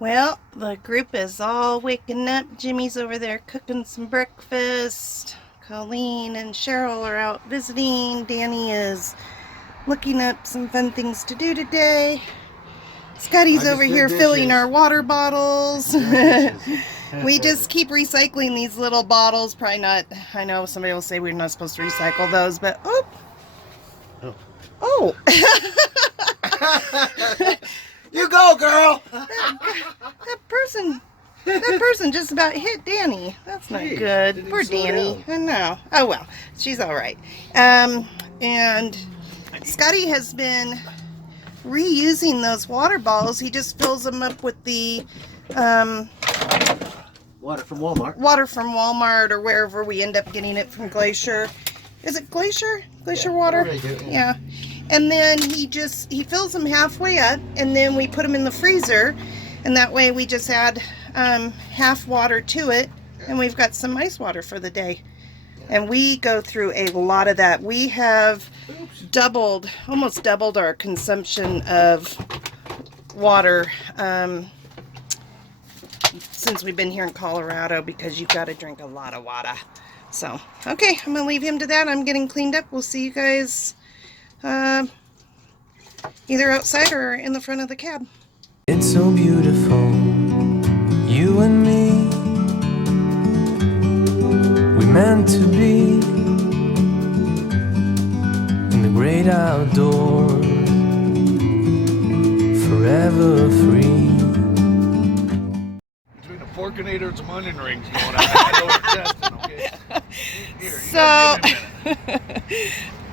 Well, the group is all waking up. Jimmy's over there cooking some breakfast. Colleen and Cheryl are out visiting. Danny is looking up some fun things to do today. Scotty's over here filling our water bottles. We just keep recycling these little bottles. Probably not, I know somebody will say we're not supposed to recycle those, but oh. You go, girl. That person just about hit Danny. That's not good. Poor Danny. I know. Oh well, she's all right. And Scotty has been reusing those water bottles. He just fills them up with the Water from Walmart. Water from Walmart or wherever we end up getting it from Glacier. Is it Glacier? Glacier water? Yeah. And then he fills them halfway up, and then we put them in the freezer, and that way we just add half water to it, and we've got some ice water for the day. And we go through a lot of that. We have almost doubled our consumption of water since we've been here in Colorado, because you've got to drink a lot of water. So, okay, I'm gonna leave him to that. I'm getting cleaned up. We'll see you guys either outside or in the front of the cab. It's so beautiful, you and me. We meant to be in the great outdoors, forever free. Between a porkinator and some onion rings going on. I know we're testing, okay? Here, So,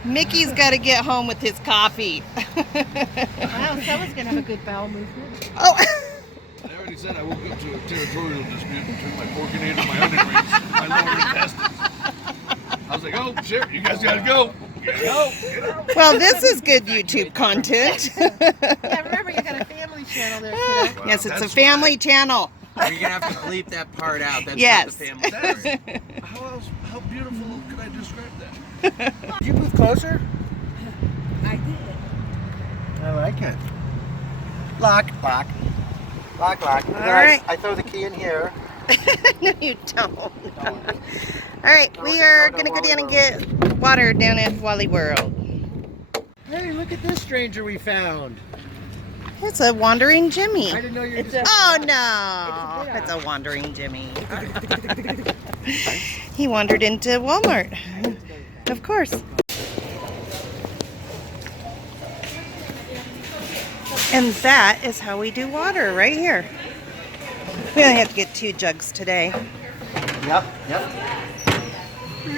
Mickey's got to get home with his coffee. Wow, someone's going to have a good bowel movement. Oh. I already said I woke up to a territorial dispute between my porkinator and my onion rings, my lower intestines. I was like, oh, shit, you guys got to go. Get out. Well, this is good YouTube content. Yeah, remember, you got a family channel there, kiddo. Wow, Yes, it's a that's family channel. You're gonna have to bleep that part out. That's Yes. not the family. How beautiful could I describe that? Did you move closer? I did. I like it. Lock. All right. I throw the key in here. No, you don't. All right, we are going to go down and get water down at Wally World. Hey, look at this stranger we found. It's a wandering Jimmy. I didn't know you were It's just... Oh, no. It's a wandering Jimmy. He wandered into Walmart. Of course. And that is how we do water, right here. We only have to get 2 jugs today. Yep.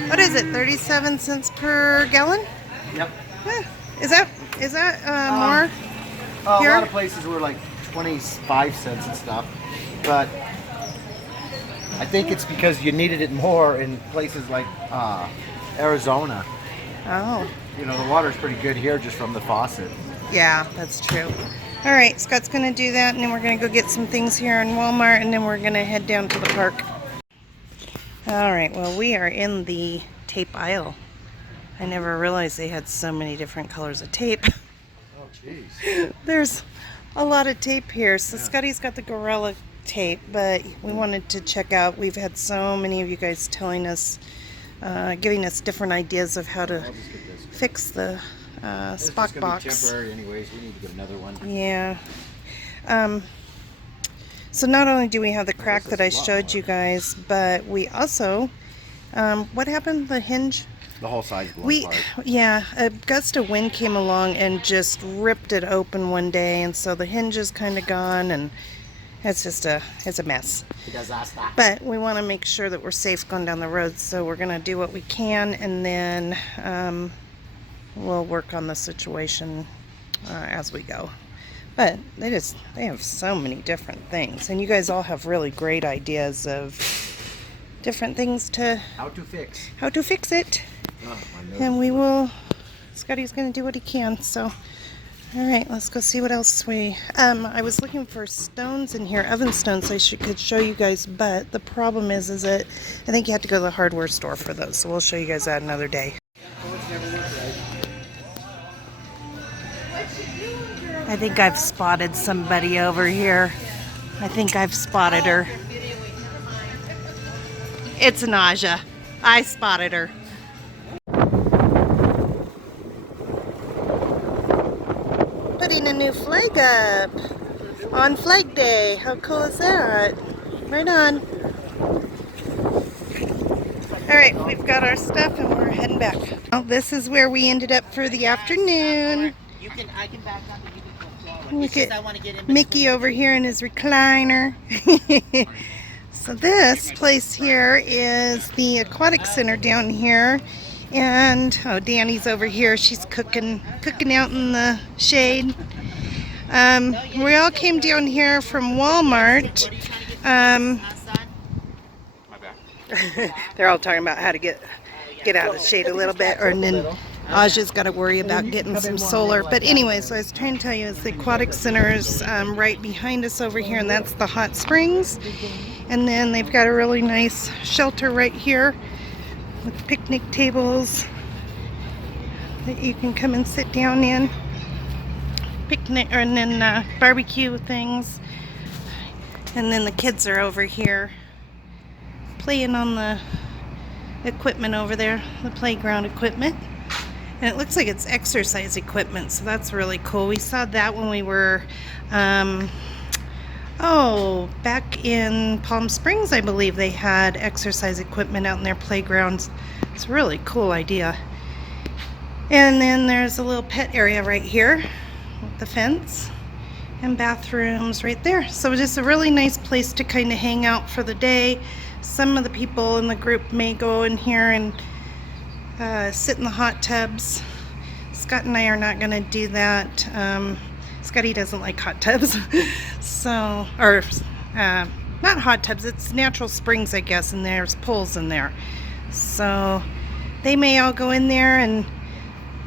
What is it, 37 cents per gallon? Yep. Is that more? A Here? lot of places were like 25 cents and stuff, but I think it's because you needed it more in places like Arizona. Oh, You know, the water's pretty good here just from the faucet. yeah, that's true. All right, Scott's going to do that, and then we're going to go get some things here in Walmart, and then we're going to head down to the park. All right, well, we are in the tape aisle. I never realized they had so many different colors of tape. Oh, jeez. There's a lot of tape here. So Scotty's got the Gorilla tape, but we wanted to check out. We've had so many of you guys telling us, giving us different ideas of how to fix the Spock box. It's temporary anyways. We need to get another one. Yeah. So not only do we have the crack that I showed you guys, but we also, what happened? The hinge? The whole side's blown apart. Yeah, a gust of wind came along and just ripped it open one day, and so the hinge is kind of gone, and it's a mess. But we want to make sure that we're safe going down the road, so we're going to do what we can, and then we'll work on the situation as we go. But they have so many different things, and you guys all have really great ideas of different things to How to fix. it. Oh, my nose. And we will, Scotty's going to do what he can, so, all right, let's go see what else I was looking for stones in here, oven stones, so could show you guys, but the problem is that I think you have to go to the hardware store for those, so we'll show you guys that another day. I think I've spotted somebody over here. I think I've spotted her. It's Naja. I spotted her. Putting a new flag up on Flag Day. How cool is that? Right on. Alright, we've got our stuff and we're heading back. Well, this is where we ended up for the afternoon. I can back up and you can go forward. Look It's just at I want to get in Mickey between. over here in his recliner. So this place here is the Aquatic Center down here. And, oh, Danny's over here. She's cooking out in the shade. We all came down here from Walmart. They're all talking about how to get out of the shade a little bit, and then Aja's got to worry about getting some solar. But anyway, so I was trying to tell you, is the Aquatic Center is right behind us over here, and that's the hot springs. And then they've got a really nice shelter right here with picnic tables that you can come and sit down in, picnic, and then barbecue things. And then the kids are over here playing on the equipment over there, the playground equipment. And it looks like it's exercise equipment, so that's really cool. We saw that when we were, back in Palm Springs, I believe they had exercise equipment out in their playgrounds. It's a really cool idea. And then there's a little pet area right here with the fence and bathrooms right there. So just a really nice place to kind of hang out for the day. Some of the people in the group may go in here and sit in the hot tubs. Scott and I are not going to do that. Scotty doesn't like hot tubs. So, or not hot tubs, it's natural springs, I guess, and there's pools in there. So they may all go in there, and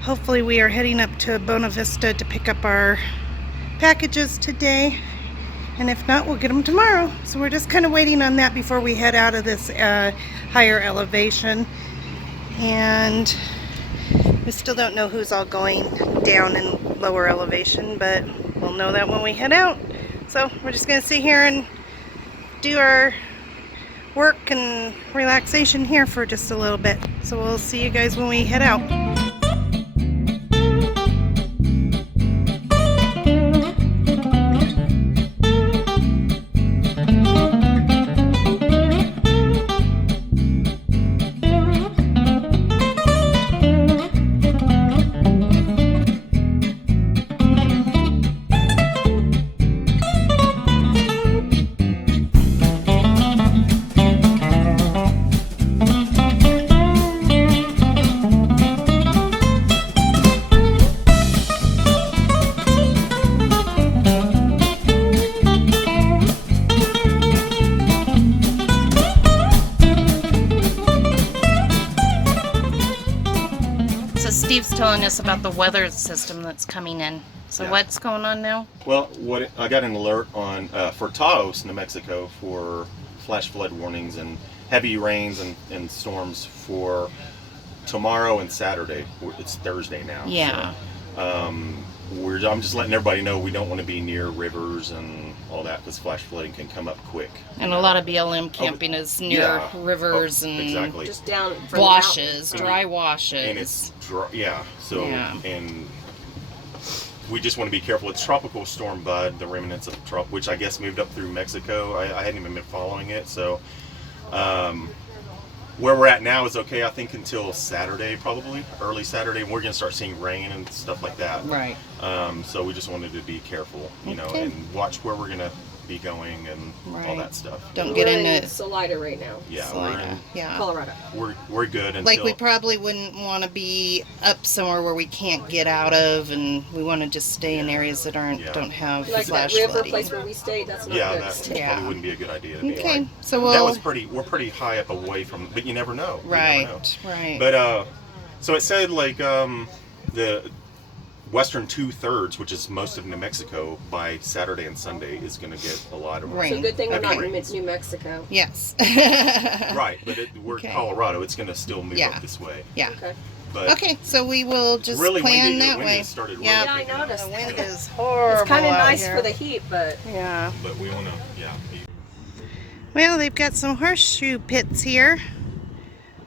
hopefully we are heading up to Bona Vista to pick up our packages today. And if not, we'll get them tomorrow. So we're just kind of waiting on that before we head out of this higher elevation. And we still don't know who's all going down in lower elevation, but we'll know that when we head out. So we're just going to sit here and do our work and relaxation here for just a little bit. So we'll see you guys when we head out. Steve's telling us about the weather system that's coming in. So Yeah. what's going on now? Well, I got an alert on for Taos, New Mexico, for flash flood warnings and heavy rains and storms for tomorrow and Saturday. It's Thursday now. Yeah. So, I'm just letting everybody know we don't want to be near rivers and all that, because flash flooding can come up quick. And a lot of BLM camping is near Yeah. rivers and Exactly. Just down from washes, And dry washes. And it's dry, yeah. So Yeah. and we just want to be careful. It's Tropical Storm Bud, the remnants of which I guess moved up through Mexico. I hadn't even been following it, so where we're at now is okay, I think, until Saturday, probably early Saturday. We're gonna start seeing rain and stuff like that. Right. So we just wanted to be careful, you know, Okay. and watch where we're gonna be going and all Right. that stuff. Don't We're get in into Salida right now, Yeah, Salida. Yeah. Colorado. we're good until Like, we probably wouldn't want to be up somewhere where we can't get out of, and we want to just stay in areas that Yeah. don't have Like that flash river flooding. place where we stayed, that's not yeah, good. that Yeah. probably wouldn't be a good idea. To be Okay, like, so that we'll we're pretty high up away from, but you never know. You never right, know. right. But so it said like the western 2/3, which is most of New Mexico, by Saturday and Sunday is going to get a lot of Rain. So good thing we're Heavy not in rains. New Mexico. Yes. Right, but we're Okay. Colorado. It's going to still move Yeah. up this way. Yeah. Okay. But Okay, so we will just really plan windy. that The wind way. has started Yeah. really Yeah, I picking up. noticed. The wind is horrible. It's kind of out nice here. for the heat, but Yeah. But we want to, Well, they've got some horseshoe pits here.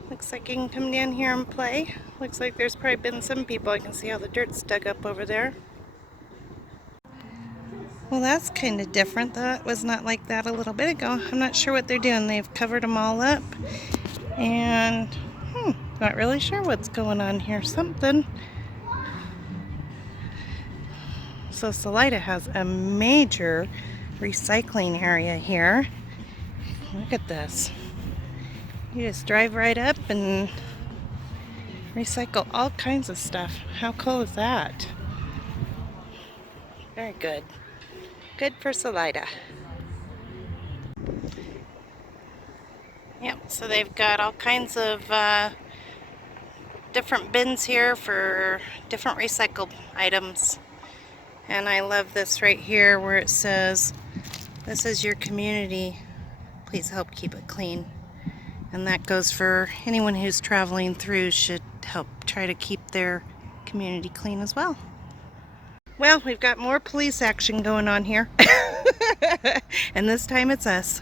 Looks like you can come down here and play. Looks like there's probably been some people. I can see how the dirt's dug up over there. Well, that's kind of different. That was not like that a little bit ago. I'm not sure what they're doing. They've covered them all up. And, not really sure what's going on here. Something. So Salida has a major recycling area here. Look at this. You just drive right up and recycle all kinds of stuff. How cool is that? Very good. Good for Salida. Yep, so they've got all kinds of different bins here for different recycled items. And I love this right here where it says, "This is your community. Please help keep it clean." And that goes for anyone who's traveling through, should help try to keep their community clean as well. Well, we've got more police action going on here. And this time it's us.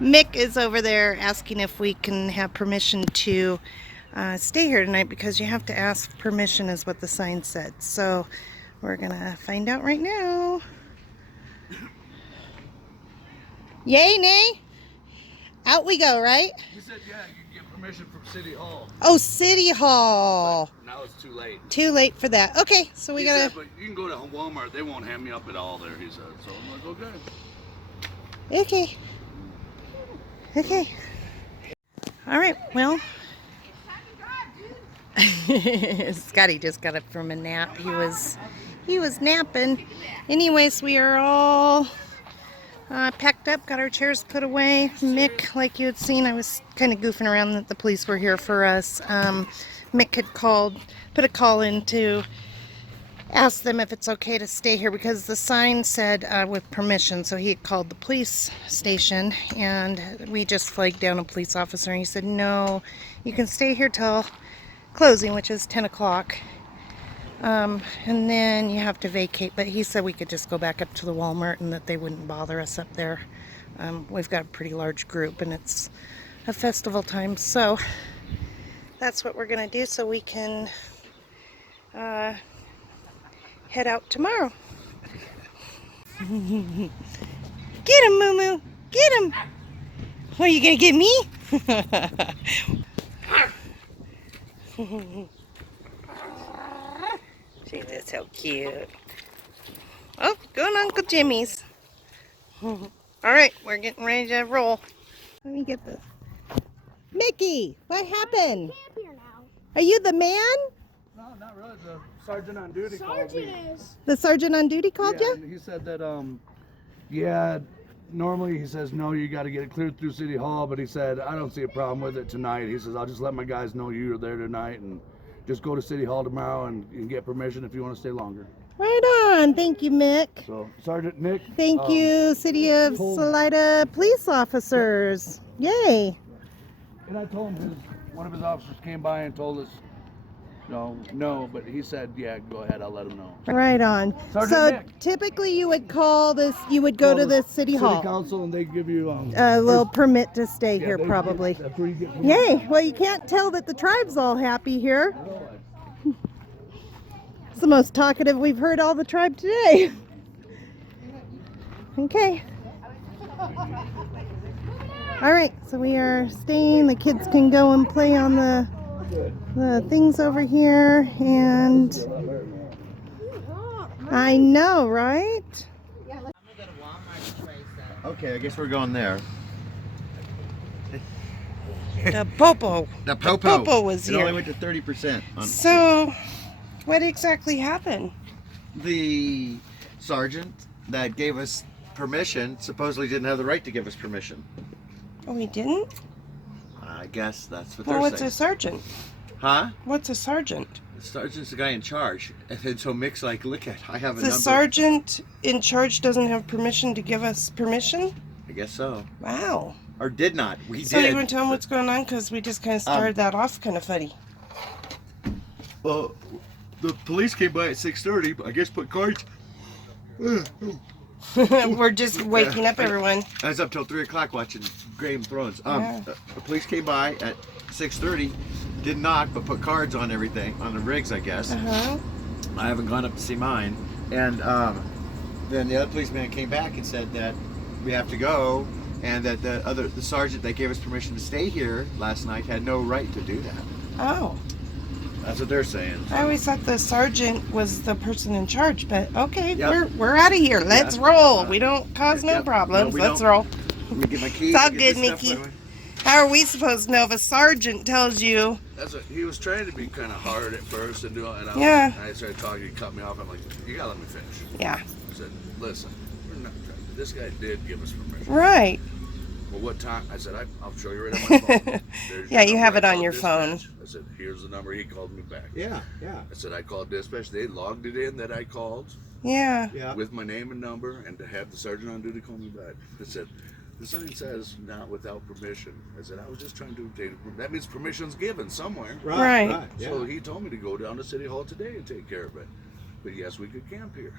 Mick is over there asking if we can have permission to stay here tonight, because you have to ask permission is what the sign said. So we're gonna find out right now. Yay, nay? Out we go, right? He said, yeah, you can get permission from City Hall. Oh, City Hall. But now it's too late. Too late for that. Okay, so we He gotta... said, but you can go to Walmart. They won't hand me up at all there, he said. So I'm like, okay. Okay. Okay. All right, well... Scotty just got up from a nap. He was napping. Anyways, we are all packed up, got our chairs put away. Mick, like you had seen, I was kind of goofing around that the police were here for us. Mick had put a call in to ask them if it's okay to stay here, because the sign said with permission. So he had called the police station, and we just flagged down a police officer, and he said, no, you can stay here till closing, which is 10 o'clock. And then you have to vacate, but he said we could just go back up to the Walmart and that they wouldn't bother us up there. We've got a pretty large group and it's a festival time, so that's what we're gonna do, so we can head out tomorrow. Get him, Moo Moo! Get him! What, are you gonna get me? She's just so cute. Oh, going on Uncle Jimmy's. Alright, we're getting ready to roll. Let me get this. Mickey, what happened? Are you the man? No, not really. The sergeant on duty called me. The sergeant on duty called you? And he said that, yeah, normally he says, no, you got to get it cleared through City Hall, but he said, I don't see a problem with it tonight. He says, I'll just let my guys know you're there tonight, and just go to City Hall tomorrow and get permission if you want to stay longer. Right on. Thank you, Mick. So, Sergeant Nick. Thank you, City of Salida police officers. Yay. And I told him one of his officers came by and told us, no, but he said, yeah, go ahead, I'll let him know. Right on. Sergeant So Nick. typically you would call this, you would go to the City Hall. City Council, and they give you A little permit to stay yeah, here, probably. That's where you get Yay! Well, you can't tell that the tribe's all happy here. It's the most talkative we've heard all the tribe today. Okay. All right, so we are staying. The kids can go and play on the things over here, and I know, right? Okay, I guess we're going there. The Popo. The Popo. Popo was It here. only went to 30%. So, what exactly happened? The sergeant that gave us permission supposedly didn't have the right to give us permission. Oh, we didn't? I guess that's what Well, they're what's a saying. sergeant? Huh? What's a sergeant? The sergeant's the guy in charge. And then so Mick's like, look at, I have a The number. sergeant in charge doesn't have permission to give us permission? I guess so. Wow. Or did not. We So did. you want to tell them what's going on? Because we just kind of started that off kind of funny. Well, the police came by at 6:30. I guess put cards. We're just waking up everyone. I was up till 3 o'clock watching Game of Thrones. Yeah. The police came by at 6:30. Did knock, but put cards on everything on the rigs, I guess. I haven't gone up to see mine. And then the other policeman came back and said that we have to go, and that the sergeant that gave us permission to stay here last night had no right to do that. Oh. That's what they're saying. I always thought the sergeant was the person in charge, but okay, Yep. we're out of here. Let's roll. We don't cause no Yep. problems. No, we Let's don't. roll. Let me get my keys. It's all get good, this stuff Mickey. away. How are we supposed to know if a sergeant tells you? That's what he was trying to be kind of hard at first and do it. And Yeah. I started talking. He cut me off. I'm like, you gotta let me finish. Yeah. I said, listen, we're not, this guy did give us permission. Right. Well, what time? I said, I'll show you right on my phone. There's Yeah, you number. have I it on called your phone. dispatch. I said, here's the number. He called me back. Yeah. I said, I called dispatch. They logged it in that I called Yeah. Yeah. with my name and number, and to have the sergeant on duty call me back. I said, the sign says not without permission. I said, I was just trying to obtain. That means permission's given somewhere. Right. Yeah. So he told me to go down to City Hall today and take care of it. But yes, we could camp here.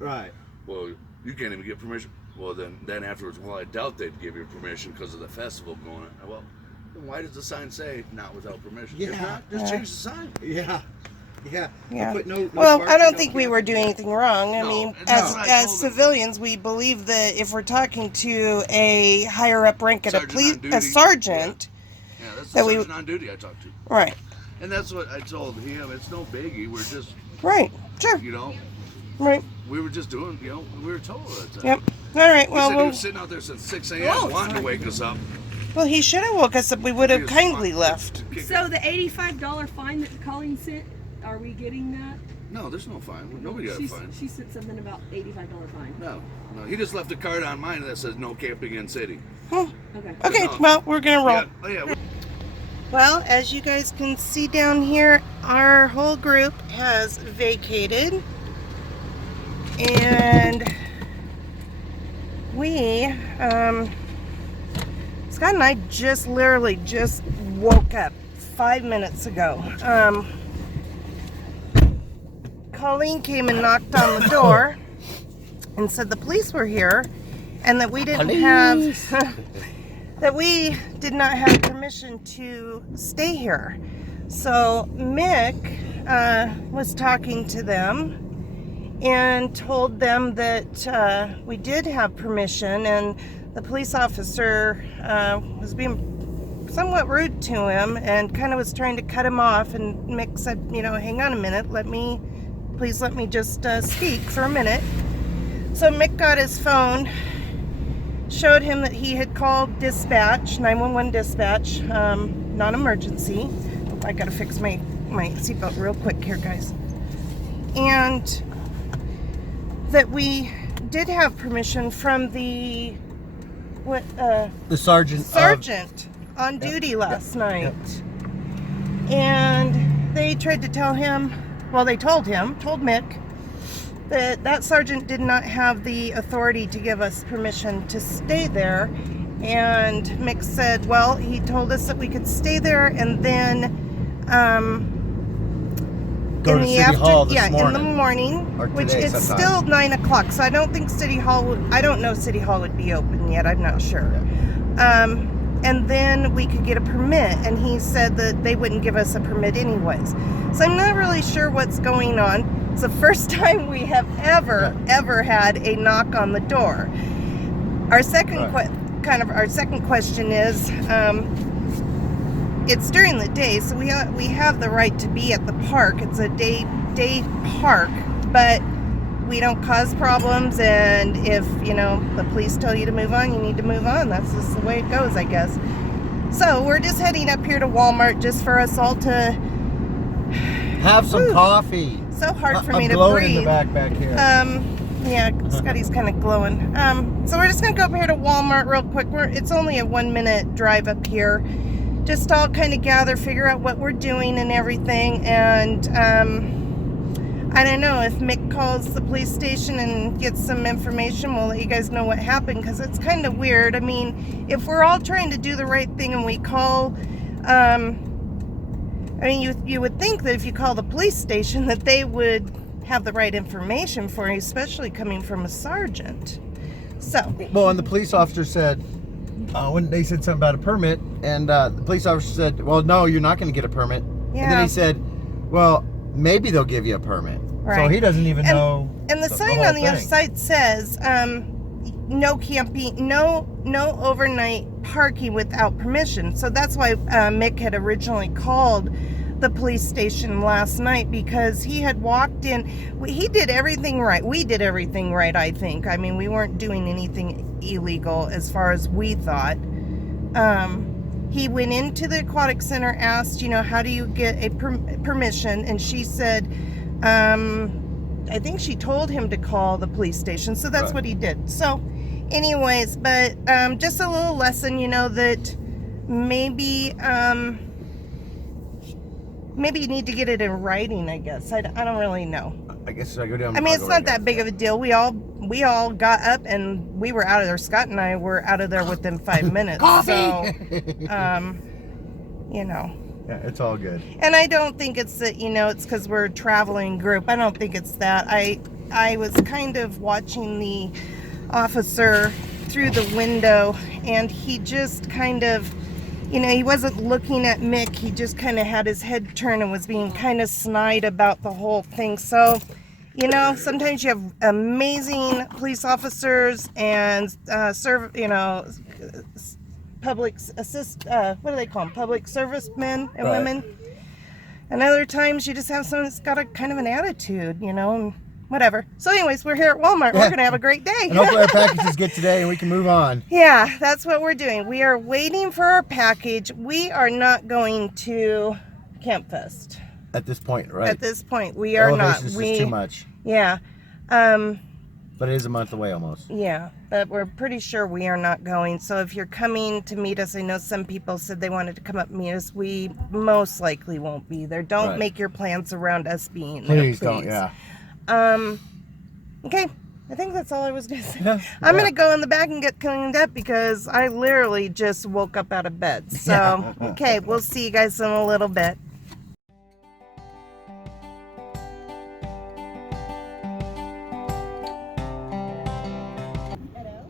Right. Well, you can't even get permission. Well, then afterwards, well, I doubt they'd give you permission because of the festival going on. Well, then why does the sign say not without permission? If Yeah. not, just change the sign. Yeah. Yeah. Put no Well, parking, I don't no think we camping. were doing anything wrong. I No, mean, and as that's what I as told him. civilians, we believe that if we're talking to a higher up rank at a Sergeant police, on duty. a sergeant, Yeah, that's the That we- sergeant on duty I talked to. right, And that's what I told him. It's no biggie. We're just, right, sure, you know, right, we were just doing, you know, we were told that. yep. All right. He Well, said he was sitting out there since 6 a.m. wanting to wake us up. well, he should have woke us up. We would He have was kindly fine. left. So the $85 fine that Colleen sent, are we getting that? No, there's no fine. Nobody got a fine. She sent something about $85 fine. No. He just left a card on mine that says no camping in city. Hmm. Okay. Okay. No. Well, we're gonna roll. Yeah. Well, as you guys can see down here, our whole group has vacated, and we, Scott and I just literally just woke up 5 minutes ago. Colleen came and knocked on the door and said the police were here and that we didn't have that we did not have permission to stay here. So Mick was talking to them and told them that we did have permission, and the police officer was being somewhat rude to him and kind of was trying to cut him off, and Mick said, you know, hang on a minute, please let me just speak for a minute. So Mick got his phone, showed him that he had called dispatch, 911 dispatch, non-emergency. I gotta fix my seatbelt real quick here, guys. And that we did have permission from the sergeant on duty last night. And they tried to tell him, well, they told Mick, that sergeant did not have the authority to give us permission to stay there. And Mick said, well, he told us that we could stay there and then Go to City Hall this in the morning. morning, Or which today it's sometime. still 9 o'clock, so I don't think City Hall I don't know City Hall would be open yet, I'm not sure. And then we could get a permit, and he said that they wouldn't give us a permit anyways. So I'm not really sure what's going on. It's the first time we have ever had a knock on the door. Our second question is, it's during the day, so we have the right to be at the park. It's a day park, but we don't cause problems, and if, you know, the police tell you to move on, you need to move on. That's just the way it goes, I guess. So we're just heading up here to Walmart just for us all to Have some coffee. so hard for I'm me to glowing breathe. in the back here. Yeah, Scotty's kind of glowing. So we're just gonna go up here to Walmart real quick. It's only a 1-minute drive up here. Just all kind of gather, figure out what we're doing and everything. And I don't know, if Mick calls the police station and gets some information, we'll let you guys know what happened, because it's kind of weird. I mean, if we're all trying to do the right thing and we call, I I mean, you would think that if you call the police station that they would have the right information for you, especially coming from a sergeant. So. Well, and the police officer said, when they said something about a permit, and the police officer said, well, no, you're not going to get a permit. Yeah. And then he said, well, maybe they'll give you a permit. Right. So he doesn't even know. And the sign whole on the thing. other side says, no camping, no overnight parking without permission. So that's why Mick had originally called the police station last night, because he had walked in. He did everything right. We did everything right, I think. I mean, we weren't doing anything illegal as far as we thought. He went into the Aquatic Center, asked, how do you get a permission? And she said, I think she told him to call the police station. So that's what he did. So anyways, but just a little lesson, that maybe maybe you need to get it in writing, I guess. I don't really know. I guess I go down. I mean, it's not that big of a deal. We all got up and we were out of there. Scott and I were out of there within 5 minutes. Coffee! So, Yeah, it's all good. And I don't think it's that, it's because we're a traveling group. I don't think it's that. I was kind of watching the officer through the window, and he just kind of, he wasn't looking at Mick. He just kind of had his head turned and was being kind of snide about the whole thing. So, sometimes you have amazing police officers and public what do they call them? Public servicemen and women. And other times you just have someone that's got a kind of an attitude, and whatever. So anyways, we're here at Walmart. We're going to have a great day. And hopefully our packages get today and we can move on. Yeah, that's what we're doing. We are waiting for our package. We are not going to Camp Fest. At this point, right? At this point, we are not. Elevation's just too much. Yeah. But it is a month away almost. Yeah, but we're pretty sure we are not going. So if you're coming to meet us, I know some people said they wanted to come up and meet us. We most likely won't be there. Don't make your plans around us being there. Please don't, yeah. Okay, I think that's all I was going to say. I'm going to go in the back and get cleaned up because I literally just woke up out of bed. So, okay, we'll see you guys in a little bit.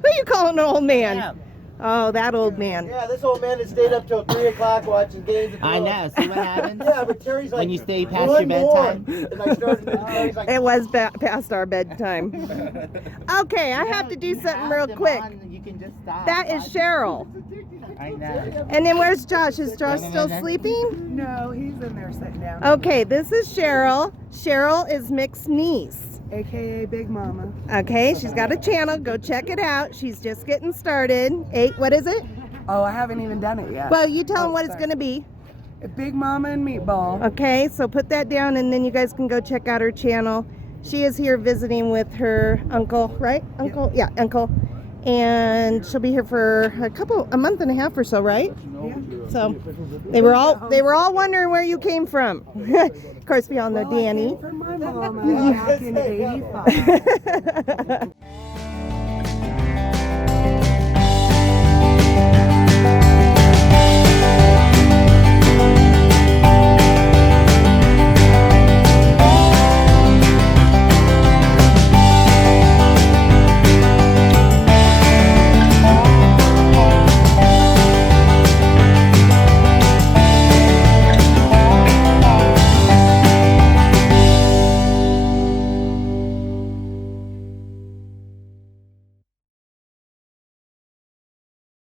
Who are you calling an old man? Oh, that old man. Yeah, this old man has stayed up till 3 o'clock watching games. I know. See what happens? Yeah, but Terry's like, when you stay past your bedtime. And I started, Terry's like, It was past our bedtime. Okay, I have to do something real quick. You can just stop. That is Cheryl. I know. And then where's Josh? Is Josh still sleeping? No, he's in there sitting down. Okay, this is Cheryl. Cheryl is Mick's niece. AKA Big Mama. Okay, she's got a channel. Go check it out. She's just getting started. What is it? Oh, I haven't even done it yet. Well, you tell them what it's going to be. Big Mama and Meatball. Okay, so put that down and then you guys can go check out her channel. She is here visiting with her uncle, right? Uncle? Yeah, uncle. And she'll be here for a month and a half or so, right? Yeah. So they were all wondering where you came from. Of course, we all know Danny. From my mama back in '85.